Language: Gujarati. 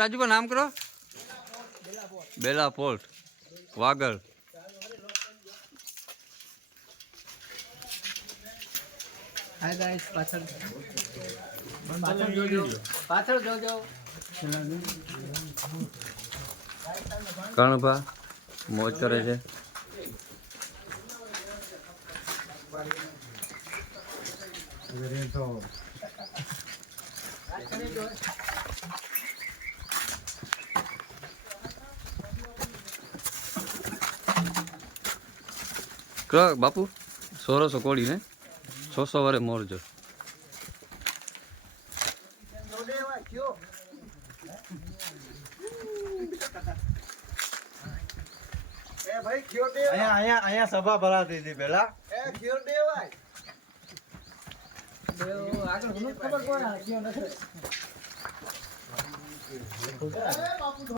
રાજુભા નામ કરો. બેલા પોર્ટ વાગડ. હાય ગાઈસ, પાછળ જોજો. કર્ણભા મોજ કરે છે. બાપુ સોરસો કોડી ને 600 વારે મોરજો. અહીંયા સભા ભરાતી હતી પેલા. આગળ ખબર કોણ